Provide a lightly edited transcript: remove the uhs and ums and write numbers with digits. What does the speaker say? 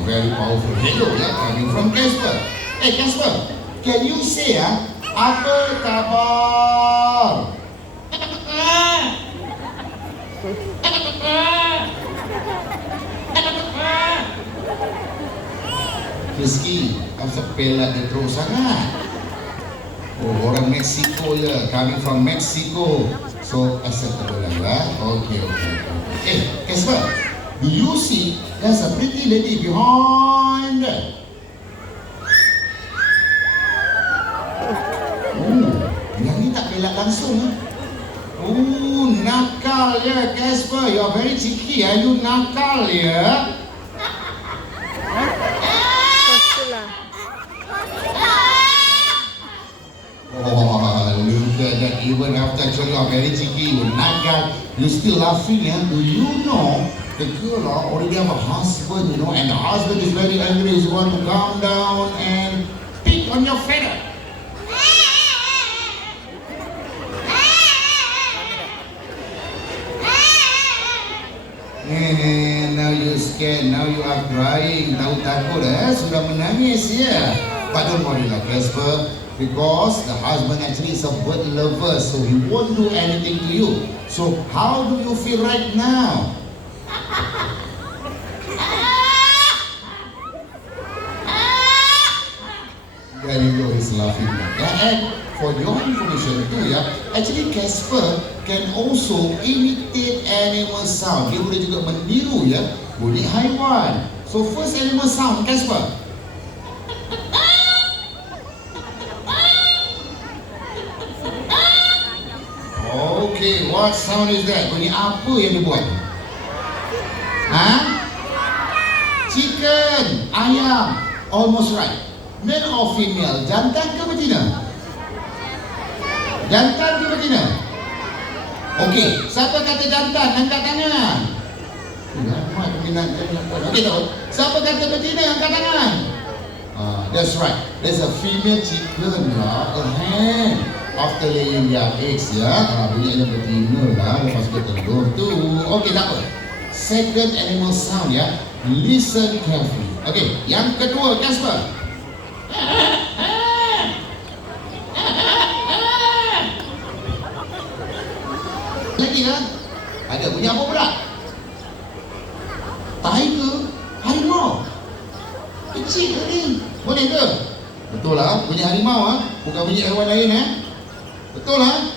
very powerful hello coming from Casper. Hey Casper, can you say apa kabar? Rizky, asal pelat dia terus sangat. Oh, orang Mexico ya, coming from Mexico. So acceptable lah. Okay. Hey, Casper, do you see there's a pretty lady behind? Yang ni tak pelat langsung nakal ya Casper, you're very cheeky you nakal ya. Look at that, even after you are very cheeky, you nakal, you still laughing Do you know the girl already have a husband, and the husband is very angry, he's going to calm down and pick on your feather. Now you're scared, now you are crying, tahu takut sudah menangis ya. But don't worry lah Casper, because the husband actually is a bird lover, so he won't do anything to you. So how do you feel right now? There you go, he's laughing now. And for your information too actually Casper can also imitate animal sound. Dia boleh juga meniru bunyi haiwan. So first animal sound, Casper. Okay, what sound is that? Bunyi apa yang dia buat? Chicken, ayam. Almost right. Male or female? Jantan ke betina? Jantan ke betina? Okey, siapa kata jantan? Angkat tangan. Okey tahu. Siapa kata betina? Angkat tangan. That's right. There's a female chicken a hen after laying their eggs bunyi yang betina lepas bertelur tu. Okey, tak apa. Second animal sound Listen carefully. Okey, yang kedua Casper. Lagi ada bunyi apa pula? Tiger, harimau. Kecil tadi. Boleh ke? Betul lah, bunyi harimau bukan bunyi haiwan lain Betul lah.